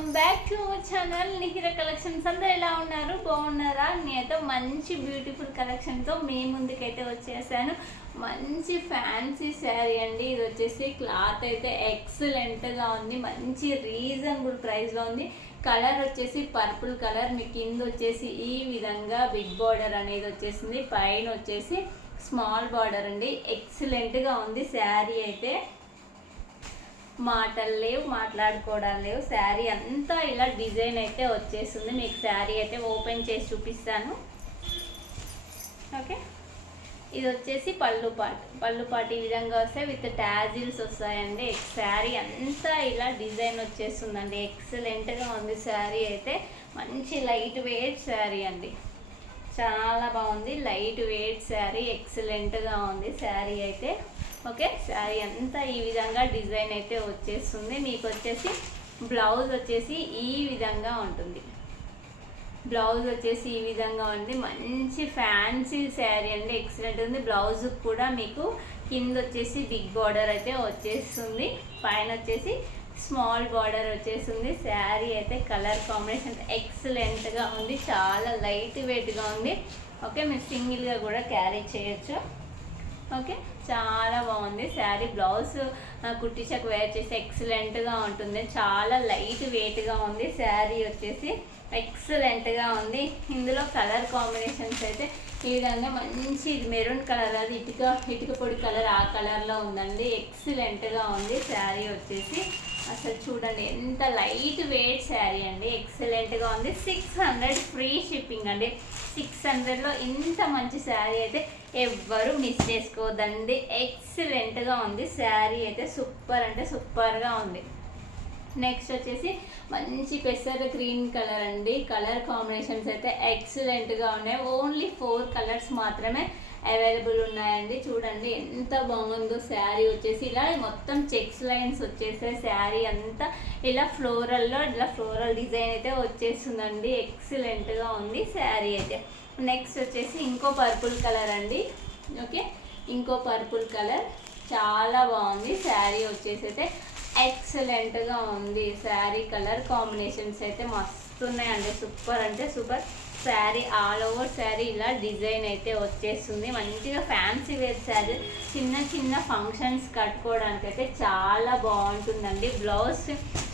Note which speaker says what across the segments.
Speaker 1: Welcome back to our channel. Nihira collections అందరూ ఎలా ఉన్నారు? బాగున్నారా? నేనైతే మంచి బ్యూటిఫుల్ కలెక్షన్తో మీ ముందుకైతే వచ్చేసాను. మంచి ఫ్యాన్సీ శారీ అండి. ఇది వచ్చేసి క్లాత్ అయితే ఎక్సలెంట్గా ఉంది. మంచి రీజనబుల్ ప్రైస్లో ఉంది. కలర్ వచ్చేసి పర్పుల్ కలర్. మీ కింద వచ్చేసి ఈ విధంగా బిగ్ బార్డర్ అనేది వచ్చేసింది. పైన వచ్చేసి స్మాల్ బార్డర్ అండి. ఎక్సలెంట్గా ఉంది. శారీ అయితే మాటలు లేవు మాట్లాడుకోవడాలు లేవు. శారీ అంతా ఇలా డిజైన్ అయితే వచ్చేస్తుంది మీకు శారీ అయితే ఓపెన్ చేసి చూపిస్తాను. ఓకే? ఇది వచ్చేసి పళ్ళు పాటు. పళ్ళు పాటు ఈ విధంగా వస్తే విత్ టాజిల్స్ వస్తాయండి. శారీ అంతా ఇలా డిజైన్ వచ్చేస్తుందండి. ఎక్సలెంట్గా ఉంది శారీ అయితే. మంచి లైట్ వెయిట్ శారీ అండి. చాలా బాగుంది. Light weight sari. ఎక్సలెంట్గా ఉంది శారీ అయితే. ఓకే? శారీ అంతా ఈ విధంగా డిజైన్ అయితే వచ్చేస్తుంది. మీకు వచ్చేసి బ్లౌజ్ వచ్చేసి ఈ విధంగా ఉంటుంది. బ్లౌజ్ వచ్చేసి ఈ విధంగా ఉంది. మంచి ఫ్యాన్సీ శారీ అండి. ఎక్సలెంట్ ఉంది. బ్లౌజ్ కూడా మీకు కింద వచ్చేసి బిగ్ బార్డర్ అయితే వచ్చేస్తుంది. పైన వచ్చేసి స్మాల్ బార్డర్ వచ్చేసింది శారీ అయితే కలర్ కాంబినేషన్ ఎక్సలెంట్గా ఉంది. చాలా లైట్ వెయిట్గా ఉంది. ఓకే? మీరు సింగిల్గా కూడా క్యారీ చేయొచ్చు. ఓకే చాలా బాగుంది. శారీ బ్లౌజ్ కుట్టించకు వేర్ చేసి ఎక్సలెంట్గా ఉంటుంది. చాలా లైట్ వెయిట్గా ఉంది. శారీ వచ్చేసి ఎక్సలెంట్గా ఉంది. ఇందులో కలర్ కాంబినేషన్స్ అయితే ఈ విధంగా మంచి మెరూన్ కలర్ అది ఇటుక ఇటుక పొడి కలర్ ఆ కలర్లో ఉందండి. ఎక్సలెంట్గా ఉంది. శారీ వచ్చేసి అసలు చూడండి ఎంత లైట్ వెయిట్ శారీ అండి. ఎక్సలెంట్గా ఉంది. సిక్స్ హండ్రెడ్ ఫ్రీ షిప్పింగ్ అండి. సిక్స్ హండ్రెడ్లో ఇంత మంచి శారీ అయితే ఎవ్వరు మిస్ చేసుకోవద్దండి ఎక్సలెంట్గా ఉంది. శారీ అయితే సూపర్ అంటే సూపర్గా ఉంది. నెక్స్ట్ వచ్చేసి మంచి పెసర్ గ్రీన్ కలర్ అండి. కలర్ కాంబినేషన్స్ అయితే ఎక్సలెంట్గా ఉన్నాయి. ఓన్లీ ఫోర్ కలర్స్ మాత్రమే అవైలబుల్ ఉన్నాయండి. చూడండి ఎంత బాగుందో శారీ వచ్చేసి. ఇలా మొత్తం చెక్స్ లైన్స్ వచ్చేసే శారీ అంతా ఇలా ఫ్లోరల్లో ఇలా ఫ్లోరల్ డిజైన్ అయితే వచ్చేస్తుందండి. ఎక్సలెంట్గా ఉంది శారీ అయితే. నెక్స్ట్ వచ్చేసి ఇంకో పర్పుల్ కలర్ అండి. ఓకే ఇంకో పర్పుల్ కలర్ చాలా బాగుంది. శారీ వచ్చేసి అయితే ఎక్సలెంట్గా ఉంది. శారీ కలర్ కాంబినేషన్స్ అయితే మస్తు ఉన్నాయండి సూపర్ అంటే super. Sari all over sari ఇలా డిజైన్ అయితే వచ్చేస్తుంది. మంచిగా ఫ్యాన్సీ వేర్ శారీ. చిన్న చిన్న ఫంక్షన్స్ కట్టుకోవడానికి అయితే చాలా బాగుంటుందండి. బ్లౌజ్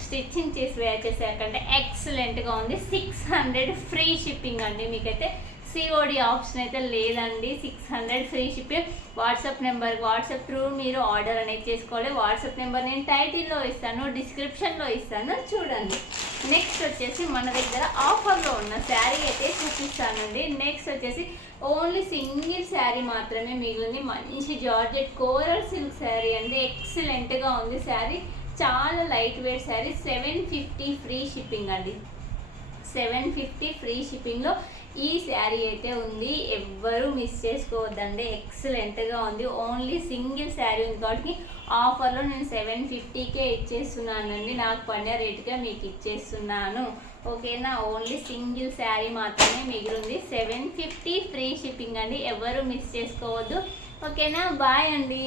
Speaker 1: స్టిచ్చింగ్ చేసి వేర్ చేసాకంటే ఎక్సలెంట్గా ఉంది. సిక్స్ హండ్రెడ్ ఫ్రీ షిప్పింగ్ అండి. మీకైతే సిఓడి ఆప్షన్ అయితే లేదండి. Six hundred free shipping WhatsApp number WhatsApp through మీరు ఆర్డర్ అనేది చేసుకోవాలి. వాట్సాప్ నెంబర్ నేను టైటిల్లో ఇస్తాను డిస్క్రిప్షన్లో ఇస్తాను. చూడండి. నెక్స్ట్ వచ్చేసి మన దగ్గర ఆఫర్లో ఉన్న శారీ అయితే చూపిస్తానండి. నెక్స్ట్ వచ్చేసి ఓన్లీ సింగిల్ శారీ మాత్రమే మిగిలింది. మంచి జార్జెట్ కోరల్ సిల్క్ శారీ అండి. ఎక్సలెంట్గా ఉంది శారీ చాలా light weight sari seven fifty free shipping అండి. సెవెన్ ఫిఫ్టీ ఫ్రీ షిప్పింగ్లో ఈ శారీ అయితే ఉంది. ఎవ్వరూ మిస్ చేసుకోవద్దండి. ఎక్సలెంట్గా ఉంది. ఓన్లీ సింగిల్ శారీ ఉంది కాబట్టి ఆఫర్లో నేను సెవెన్ ఫిఫ్టీకే ఇచ్చేస్తున్నానండి. నాకు పడిన రేటుగా మీకు ఇచ్చేస్తున్నాను. ఓకేనా? ఓన్లీ సింగిల్ శారీ మాత్రమే మిగిలింది. సెవెన్ ఫిఫ్టీ ఫ్రీ షిప్పింగ్ అండి. ఎవరు మిస్ చేసుకోవద్దు. ఓకేనా? బాయ్ అండి.